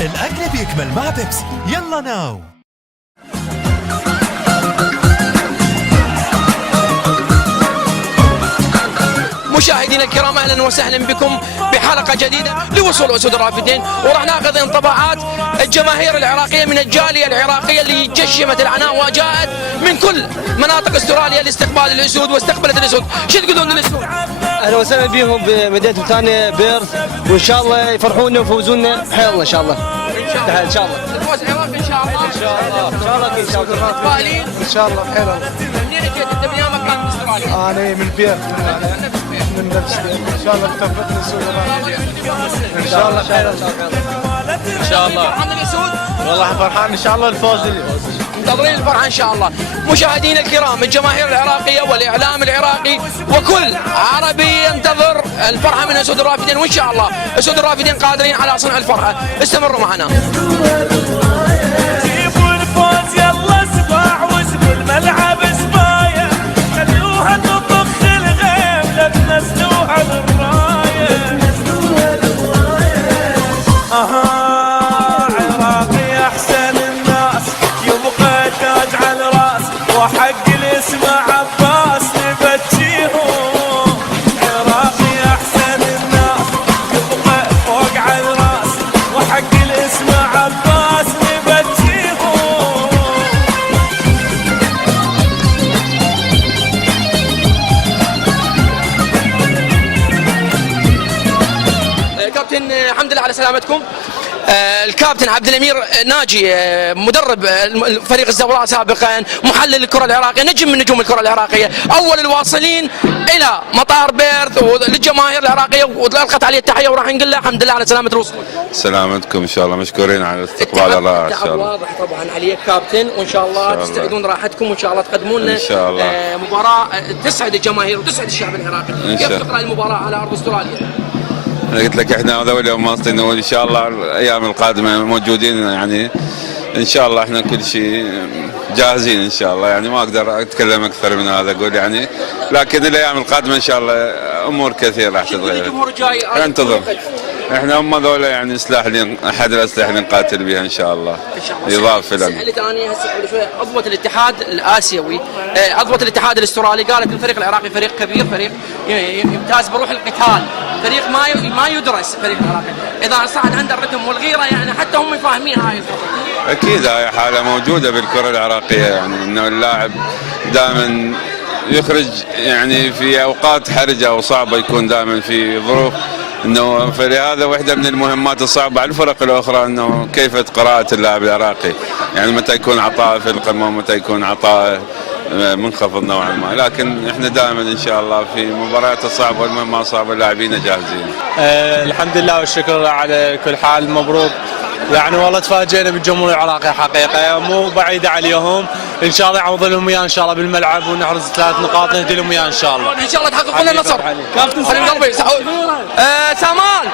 الأكل بيكمل مع بيبسي. يلا ناو. مشاهدينا الكرام، اهلا وسهلا بكم بحلقه جديده لوصول اسود الرافدين، وراح ناخذ انطباعات الجماهير العراقيه من الجاليه العراقيه اللي جشمت العناء وجاءت من كل مناطق استراليا لاستقبال الاسود واستقبلت الاسود. شو تقولون للاسود؟ اهلا وسهلا بهم بمدينه ثانيه بيرث، وان شاء الله يفرحونا ويفوزونا بحيلنا ان شاء الله. ان شاء الله الفوز العراقي ان شاء الله. ان شاء الله ان شاء الله متفائلين ان شاء الله بحيل. منين اجيت انت؟ من ايام مكان استراليا؟ انا من بيرث، من نفس ان شاء الله بتوفقنا السود ان شاء الله خير ان شاء الله. فرحان الاسود؟ والله فرحان ان شاء الله الفوز منتظرين الفرحه ان شاء الله. مشاهدينا الكرام، الجماهير العراقيه والاعلام العراقي وكل عربي ينتظر الفرحه من اسود الرافدين، وان شاء الله اسود الرافدين قادرين على صنع الفرحه. استمروا معنا. جيبوا الفوز يلا سباع واسبوا الملعب سبايا، خلوها تطخ الغيم لا تنزلوها بالرايه. عراقي احسن الناس يبقى تاج على الراس، وحق الاسم عباس نبتشيهم. عراقي احسن الناس يبقى فوق على الراس، وحق الاسم عباس نبتشيهم. كابتن الحمد لله على سلامتكم. الكابتن عبد الامير ناجي، مدرب فريق الزوراء سابقا، محلل الكره العراقيه، نجم من نجوم الكره العراقيه، اول الواصلين الى مطار بيرث وللجماهير العراقيه، والقت عليه التحيه وراح نقول له الحمد لله على سلامه الوصول. سلامتكم ان شاء الله، مشكورين على الاستقبال الرائع ان شاء الله. واضح طبعا عليك كابتن، وان شاء الله تستعيدون راحتكم، وان شاء الله تقدمون لنا إن شاء الله. مباراه تسعد الجماهير وتسعد الشعب العراقي. كيف تقرا المباراه على ارض استراليا؟ انا قلت لك احنا هذول اليوم ماصلين، وان شاء الله الايام القادمه موجودين، يعني ان شاء الله احنا كل شيء جاهزين ان شاء الله. يعني ما اقدر اتكلم اكثر من هذا اقول يعني، لكن الايام القادمه ان شاء الله امور كثيره راح تتغير. الجمهور جاي انتظر، احنا هم ذولا يعني سلاح احد الاسلحه اللي نقاتل بها ان شاء الله. يضاف لنا. سألت انا هسه قبل شوي عضوة الاتحاد الاسيوي، عضوة الاتحاد الاسترالي، قالت الفريق العراقي فريق كبير، فريق يمتاز بروح القتال، فريق ما يدرس فريق العراقي، اذا صعد عنده الرتم والغيره يعني حتى هم فاهمين هاي الفتره. اكيد هاي حاله موجوده بالكره العراقيه، يعني انه اللاعب دائما يخرج يعني في اوقات حرجه او صعبه، يكون دائما في ظروف انه، فلهذا واحده من المهمات الصعبه على الفرق الاخرى انه كيفيه قراءه اللاعب العراقي، يعني متى يكون عطاء في القمه ومتى يكون عطاء منخفض نوعا ما، لكن احنا دائما ان شاء الله في مباريات الصعبه والمهمات الصعبه لاعبينا جاهزين. الحمد لله والشكر على كل حال، مبروك. يعني والله تفاجئنا بالجمهور العراقي حقيقه، مو بعيده عليهم، ان شاء الله يعوض لهم اياه ان شاء الله بالملعب، ونحرز 3 نقاط نهدي لهم اياه ان شاء الله. ان شاء الله تحققون النصر. كابتن حبيب قلبي سامان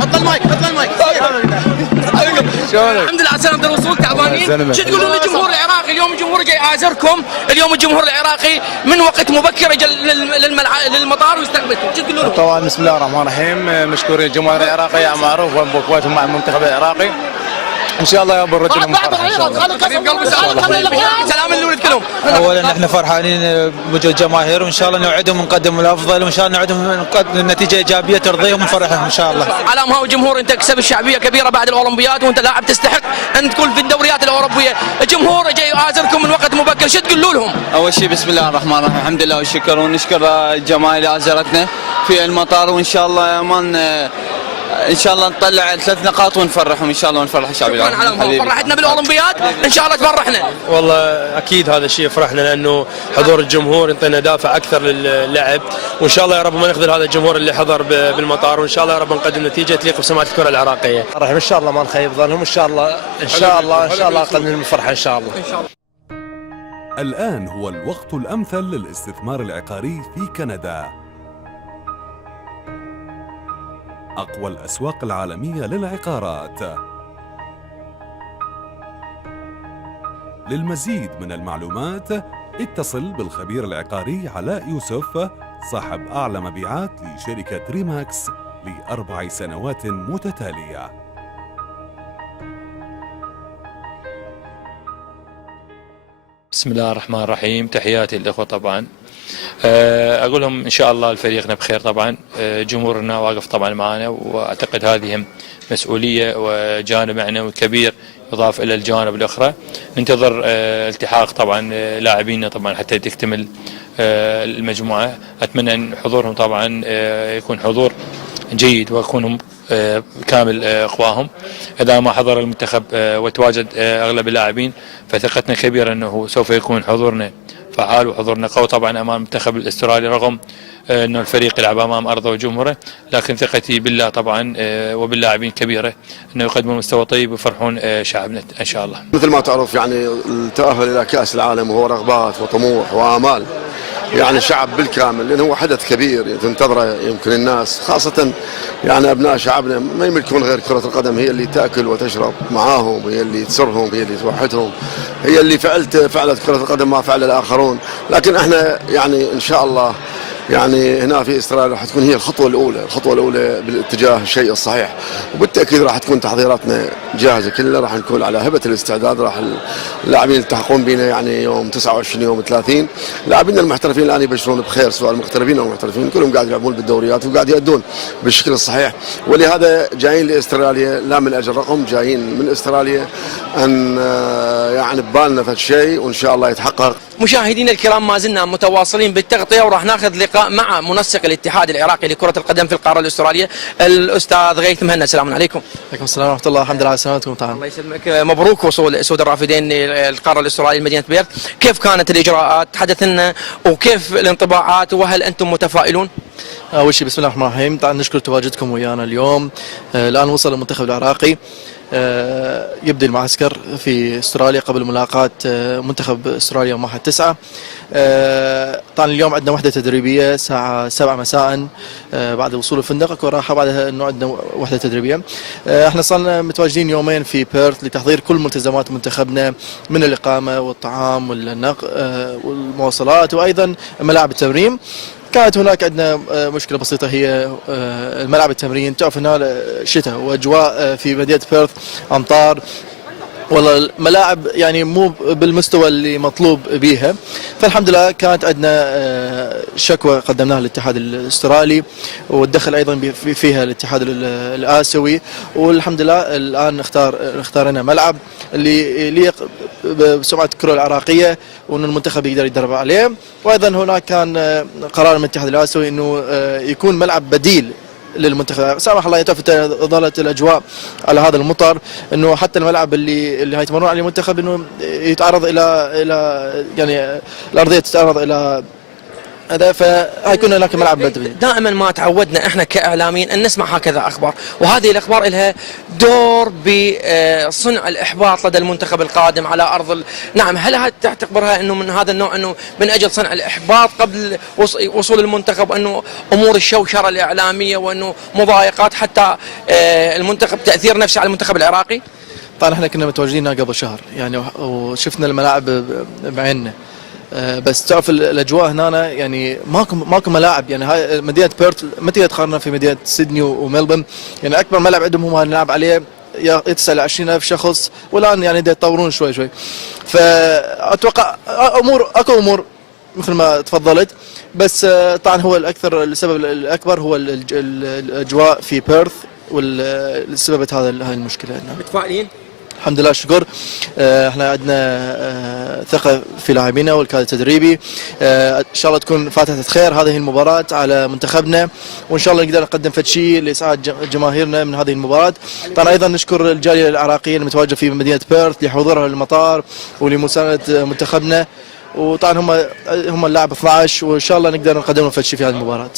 حط المايك الحمد لله على سلامة الوصول. تعبانين؟ شو تقولون للجمهور العراقي اليوم؟ الجمهور جاي يعازركم اليوم، الجمهور العراقي من وقت مبكر اجى للمطار ويستقبلكم، شو تقولون لهم؟ طبعا بسم الله الرحمن الرحيم، مشكورين الجمهور العراقي يا معروف وقوتهم مع المنتخب العراقي، ان شاء الله يا ابو الرجل فرح ان شاء الله. حبيب قلبي سلام للولد كلهم. اولا احنا فرحانين بوجود جماهير، وان شاء الله نوعدهم ونقدم الافضل، وان شاء الله نوعدهم نتيجه ايجابيه ترضيهم ونفرحهم ان شاء الله. على هو الجمهور، انت كسب الشعبيه كبيره بعد الاولمبياد، وانت لاعب تستحق ان تكون في الدوريات الاوروبيه، الجمهور جاي يعازركم من وقت مبكر، شو تقولوا لهم؟ اول شيء بسم الله الرحمن الرحيم، الحمد لله والشكر، ونشكر الجماهير اللي عازرتنا في المطار، وان شاء الله يا مان ان شاء الله نطلع 3 نقاط ونفرحهم ان شاء الله، ونفرح الشعب العراقي. فرحتنا بالاولمبياد، ان شاء الله تفرحنا. والله اكيد هذا الشيء يفرحنا، لانه حضور الجمهور يعطينا دافع اكثر للعب، وان شاء الله يا رب ما نخذل هذا الجمهور اللي حضر بالمطار، وان شاء الله يا رب نقدم نتيجه تليق بسمعه الكره العراقيه. راح ان شاء الله ما نخيب ظنهم، ان شاء الله ان شاء الله ان شاء الله نقدم الفرحه ان شاء الله. الآن هو الوقت الأمثل للاستثمار العقاري في كندا. أقوى الأسواق العالمية للعقارات. للمزيد من المعلومات اتصل بالخبير العقاري علاء يوسف، صاحب أعلى مبيعات لشركة ريماكس ل4 سنوات متتالية. بسم الله الرحمن الرحيم. تحياتي للأخوة طبعا. أقول لهم إن شاء الله فريقنا بخير طبعا. جمهورنا واقف طبعا معنا، وأعتقد هذه مسؤولية وجانب معنوي كبير يضاف إلى الجوانب الأخرى. ننتظر التحاق طبعا لاعبينا طبعا حتى تكتمل المجموعة. أتمنى أن حضورهم طبعا يكون حضور جيد ويكونوا كامل قواهم. إذا ما حضر المنتخب وتواجد أغلب اللاعبين فثقتنا كبيرة أنه سوف يكون حضورنا فعال وحضورنا قوي طبعا أمام المنتخب الأسترالي، رغم أنه الفريق يلعب أمام أرضه وجمهوره، لكن ثقتي بالله طبعا وباللاعبين كبيرة أنه يقدمون مستوى طيب ويفرحون شعبنا إن شاء الله. مثل ما تعرف يعني التأهل إلى كأس العالم وهو رغبات وطموح وآمال يعني شعب بالكامل، لأنه هو حدث كبير تنتظره يمكن الناس، خاصة يعني أبناء شعبنا ما يملكون غير كرة القدم، هي اللي تأكل وتشرب معاهم، هي اللي تسرهم، هي اللي توحدهم، هي اللي فعلت كرة القدم ما فعل الآخرون. لكن احنا يعني إن شاء الله يعني هنا في استراليا راح تكون هي الخطوة الأولى بالاتجاه الشيء الصحيح، وبالتأكيد راح تكون تحضيراتنا جاهزة كلها، راح نكون على هبة الاستعداد. راح اللاعبين يلتحقون بنا يعني يوم 29 يوم 30. لاعبينا المحترفين الآن يبشرون بخير، سواء المغتربين أو المحترفين كلهم قاعد يلعبون بالدوريات وقاعد يأدون بالشكل الصحيح، ولهذا جايين لاستراليا لا من أجل رقم، جايين من استراليا أن يعني ببالنا في شيء وإن شاء الله يتحقق. مشاهدينا الكرام، ما زلنا متواصلين بالتغطية وراح ناخذ لقاء مع منسق الاتحاد العراقي لكرة القدم في القارة الأسترالية الأستاذ غيث مهند. السلام عليكم. عليكم السلام ورحمة الله. الحمد لله على سلامتكم. تعال. الله يسلمك. مبروك وصول اسود الرافدين للقارة الأسترالية لمدينة بيرث. كيف كانت الإجراءات؟ تحدث لنا وكيف الانطباعات، وهل أنتم متفائلون؟ أول شيء بسم الله الرحمن الرحيم، طبعا نشكر تواجدكم ويانا اليوم. الآن وصل المنتخب العراقي يبدأ المعسكر في استراليا قبل ملاقاة منتخب استراليا يوم 1/9. طبعا اليوم عندنا وحدة تدريبية الساعة 7 مساء بعد وصول الفندق، اكو راحة بعدها انه عندنا وحدة تدريبية. احنا صرنا متواجدين يومين في بيرث لتحضير كل ملتزمات منتخبنا من الإقامة والطعام والنقل والمواصلات وأيضا ملاعب التمرين. كانت هناك عندنا مشكلة بسيطة، هي الملعب التمرين. تعرف هنا شتاء واجواء في مدينة بيرث امطار، والله الملاعب يعني مو بالمستوى اللي مطلوب بيها. فالحمد لله كانت عندنا شكوى قدمناها للاتحاد الاسترالي، والدخل ايضا فيها الاتحاد الاسيوي، والحمد لله الان اختارنا ملعب اللي يليق بسمعة الكرة العراقية وان المنتخب يقدر يدرب عليه. وايضا هناك كان قرار من الاتحاد الاسيوي انه يكون ملعب بديل للمنتخب. سامح الله تعرف ظلت الاجواء على هذا المطر، انه حتى الملعب اللي هيتمرون عليه المنتخب انه يتعرض الى يعني الارضيه تتعرض الى هذا، فهيكون هناك ملعب بديل. دائما ما تعودنا احنا كاعلاميين ان نسمع هكذا اخبار، وهذه الاخبار لها دور بصنع الاحباط لدى المنتخب القادم على ارض نعم، هل تعتبرها انه من هذا النوع، انه من اجل صنع الاحباط قبل وصول المنتخب، انه امور الشوشره الاعلاميه وانه مضايقات حتى المنتخب تاثير نفسي على المنتخب العراقي؟ طبعا احنا كنا متواجدين قبل شهر يعني، وشفنا الملاعب بعيننا، بس تعرف الاجواء هنا يعني ماكو ملاعب. يعني هاي مدينه بيرث ما تقدر تقارنها في مدينه سيدني وملبورن، يعني اكبر ملعب عندهم هم نلعب عليه يتسع ل 20,000 شخص، والان يعني يتطورون شوي. فاتوقع اكو امور مثل ما تفضلت، بس طبعا هو الاكثر السبب الاكبر هو الاجواء في بيرث والسبب هاي المشكله. متفائلين؟ الحمد لله الشكر. احنا عندنا ثقة في لاعبينا والكادر التدريبي. ان شاء الله تكون فاتحة خير هذه المباراة على منتخبنا، وان شاء الله نقدر نقدم فد شيء لاسعاد جماهيرنا من هذه المباراة. طبعا ايضا نشكر الجالية العراقية المتواجدة في مدينة بيرث لحضورها للمطار ولمساندة منتخبنا، وطبعا هم اللاعب 12، وان شاء الله نقدر نقدم لهم فد شيء في هذه المباراة.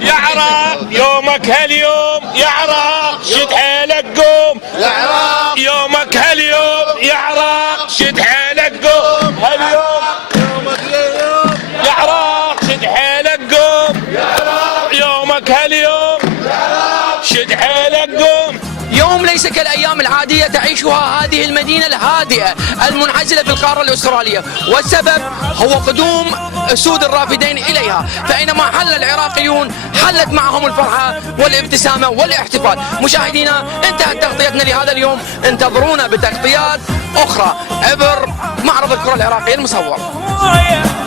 يا عراق يومك هاليوم، يا عراق شد حيلك قوم، يا عراق يومك هاليوم، يا عراق شد حيلك قوم، هاليوم يومك هاليوم، يا عراق شد حيلك قوم، يا عراق يومك هاليوم، يا عراق شد حيلك قوم. يوم ليس كالأيام العادية تعيشها هذه المدينة الهادئة المنعزلة في القارة الأسترالية، والسبب هو قدوم أسود الرافدين إليها، فأينما حل العراقيون حلت معهم الفرحة والابتسامة والاحتفال. مشاهدينا انتهت تغطيتنا لهذا اليوم، انتظرونا بتغطيات أخرى عبر معرض الكرة العراقية المصور.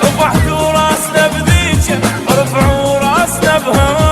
رفعتوا راسنا بذيك، رفعوا راسنا بها